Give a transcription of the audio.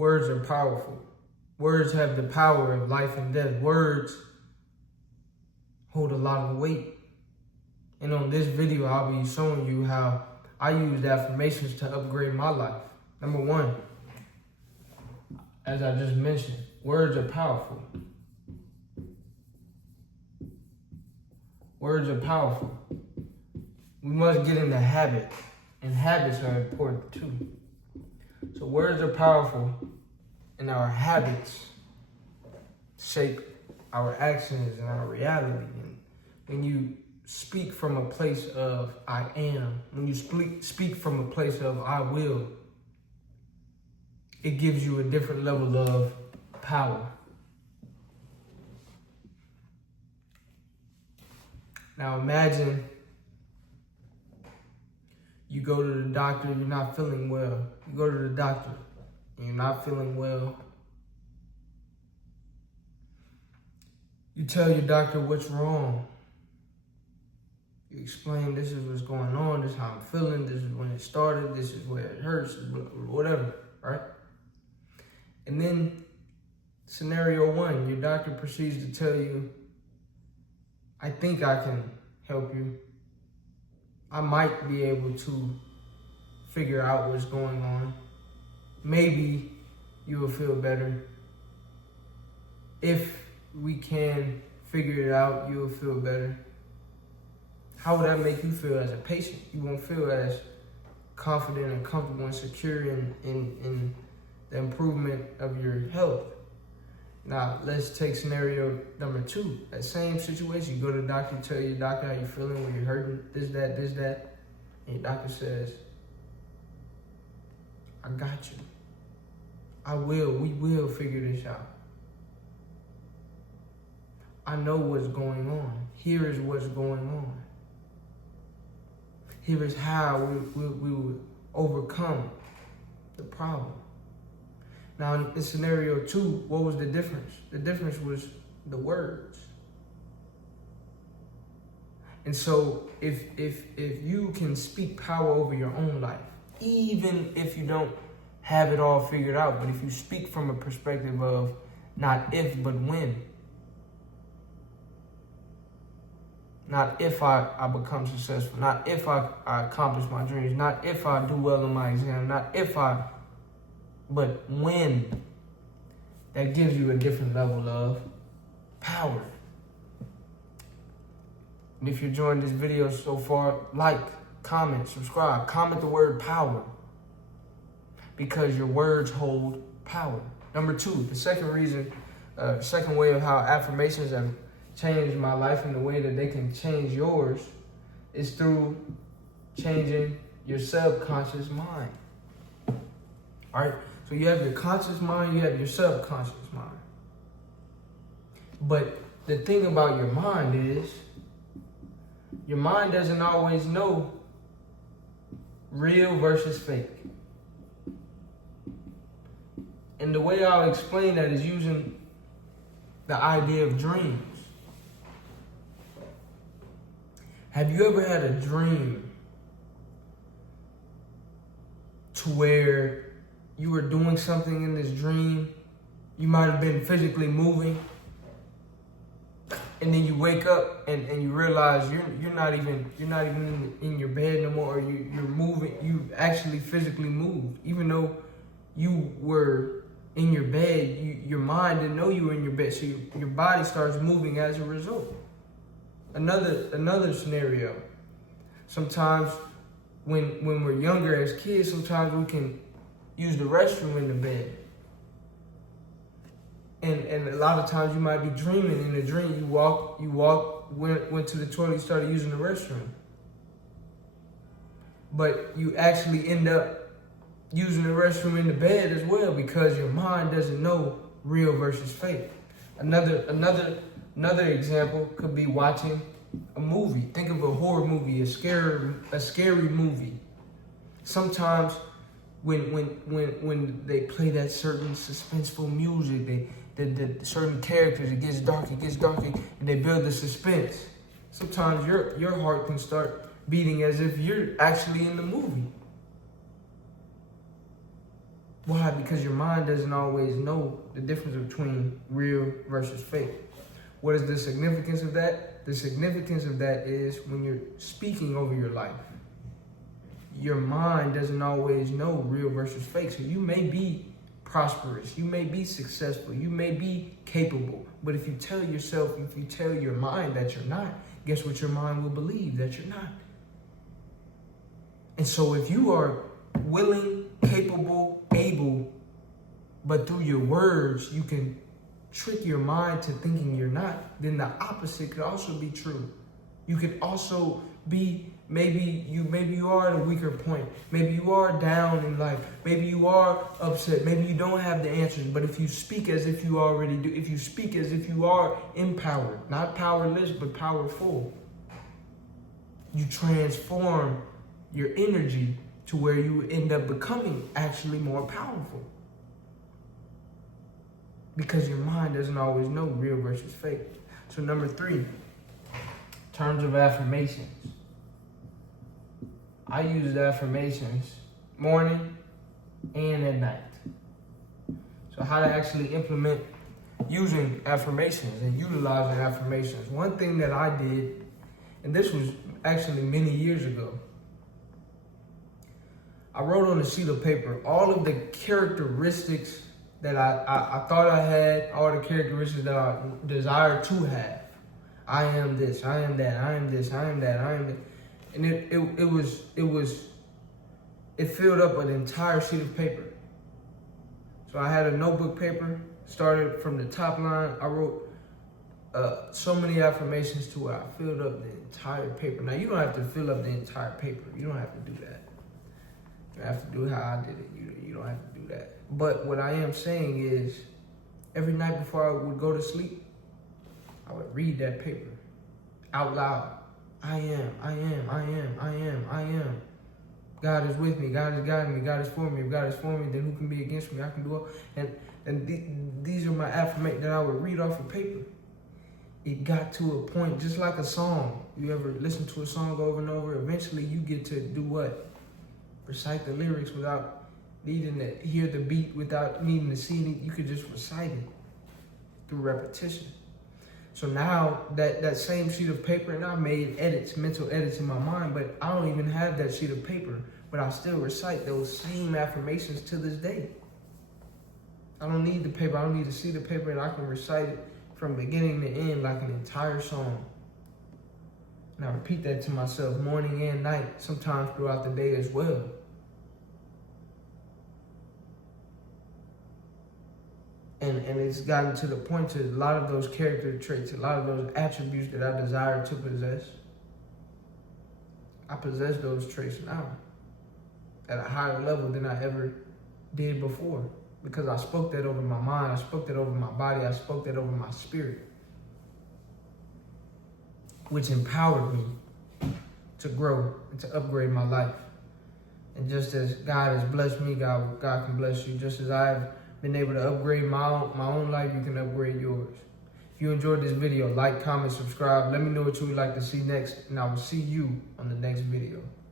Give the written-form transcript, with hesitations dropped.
Words are powerful. Words have the power of life and death. Words hold a lot of weight. And on this video, I'll be showing you how I used affirmations to upgrade my life. Number one, as I just mentioned, words are powerful. Words are powerful. We must get in the habit, and habits are important too. So words are powerful, and our habits shape our actions and our reality. And when you speak from a place of I am, when you speak from a place of I will, it gives you a different level of power. Now imagine you go to the doctor, you're not feeling well. You go to the doctor, and you're not feeling well. You tell your doctor what's wrong. You explain, this is what's going on, this is how I'm feeling, this is when it started, this is where it hurts, whatever, right? And then scenario one, your doctor proceeds to tell you, I think I can help you. I might be able to figure out what's going on. Maybe you will feel better. If we can figure it out, you will feel better. How would that make you feel as a patient? You won't feel as confident and comfortable and secure in the improvement of your health. Now, let's take scenario number two. That same situation, you go to the doctor, you tell your doctor how you're feeling, when you're hurting, this, that, and your doctor says, I got you. we will figure this out. I know what's going on. Here is what's going on. Here is how we will overcome the problem. Now, in scenario two, what was the difference? The difference was the words. And so if you can speak power over your own life, even if you don't have it all figured out, but if you speak from a perspective of not if, but when. Not if I become successful, not if I accomplish my dreams, not if I do well in my exam, not if but when. That gives you a different level of power. And if you're enjoying this video so far, like, comment, subscribe, comment the word power, because your words hold power. Number two, the second reason, second way of how affirmations have changed my life and the way that they can change yours is through changing your subconscious mind. All right, so you have your conscious mind, you have your subconscious mind. But the thing about your mind is, your mind doesn't always know real versus fake. And the way I'll explain that is using the idea of dreams. Have you ever had a dream to where you were doing something in this dream? You might have been physically moving, and then you wake up and you realize you're not even in your bed no more, or you're moving. You actually physically moved, even though you were in your bed. Your mind didn't know you were in your bed, so your body starts moving as a result. Another scenario. Sometimes when we're younger as kids, sometimes we can use the restroom in the bed. And a lot of times you might be dreaming. In the dream, went to the toilet, started using the restroom. But you actually end up using the restroom in the bed as well, because your mind doesn't know real versus fake. Another example could be watching a movie. Think of a horror movie, a scary movie. Sometimes when they play that certain suspenseful music, the certain characters, it gets darker, and they build the suspense. Sometimes your heart can start beating as if you're actually in the movie. Why? Because your mind doesn't always know the difference between real versus fake. What is the significance of that? The significance of that is when you're speaking over your life, your mind doesn't always know real versus fake. So you may be prosperous, you may be successful, you may be capable, but if you tell yourself, if you tell your mind that you're not, guess what your mind will believe? That you're not. And so if you are willing, capable, able, but through your words, you can trick your mind to thinking you're not, then the opposite could also be true. You could also be, maybe you are at a weaker point. Maybe you are down in life. Maybe you are upset. Maybe you don't have the answers. But if you speak as if you already do, if you speak as if you are empowered, not powerless, but powerful, you transform your energy to where you end up becoming actually more powerful. Because your mind doesn't always know real versus fake. So number 3, terms of affirmations. I use the affirmations morning and at night. So how to actually implement using affirmations and utilizing affirmations. One thing that I did, and this was actually many years ago, I wrote on a sheet of paper all of the characteristics that I thought I had, all the characteristics that I desired to have. I am this, I am that, I am this, I am that, I am that. And it filled up an entire sheet of paper. So I had a notebook paper, started from the top line. I wrote so many affirmations to where I filled up the entire paper. Now you don't have to fill up the entire paper. You don't have to do that. You have to do it how I did it. You don't have to do that. But what I am saying is, every night before I would go to sleep, I would read that paper out loud. I am, I am, I am, I am, I am. God is with me. God is guiding me. God is for me. If God is for me, then who can be against me? I can do it. And these are my affirmations that I would read off of paper. It got to a point, just like a song. You ever listen to a song over and over? Eventually you get to do what? Recite the lyrics without needing to hear the beat, without needing to see it. You could just recite it through repetition. So now that same sheet of paper, and I made edits, mental edits in my mind, but I don't even have that sheet of paper, but I still recite those same affirmations to this day. I don't need the paper. I don't need to see the paper, and I can recite it from beginning to end like an entire song. And I repeat that to myself morning and night, sometimes throughout the day as well. And it's gotten to the point to a lot of those character traits, a lot of those attributes that I desire to possess. I possess those traits now at a higher level than I ever did before, because I spoke that over my mind, I spoke that over my body, I spoke that over my spirit, which empowered me to grow and to upgrade my life. And just as God has blessed me, God can bless you. Just as I've been able to upgrade my own life, you can upgrade yours. If you enjoyed this video, like, comment, subscribe. Let me know what you would like to see next, and I will see you on the next video.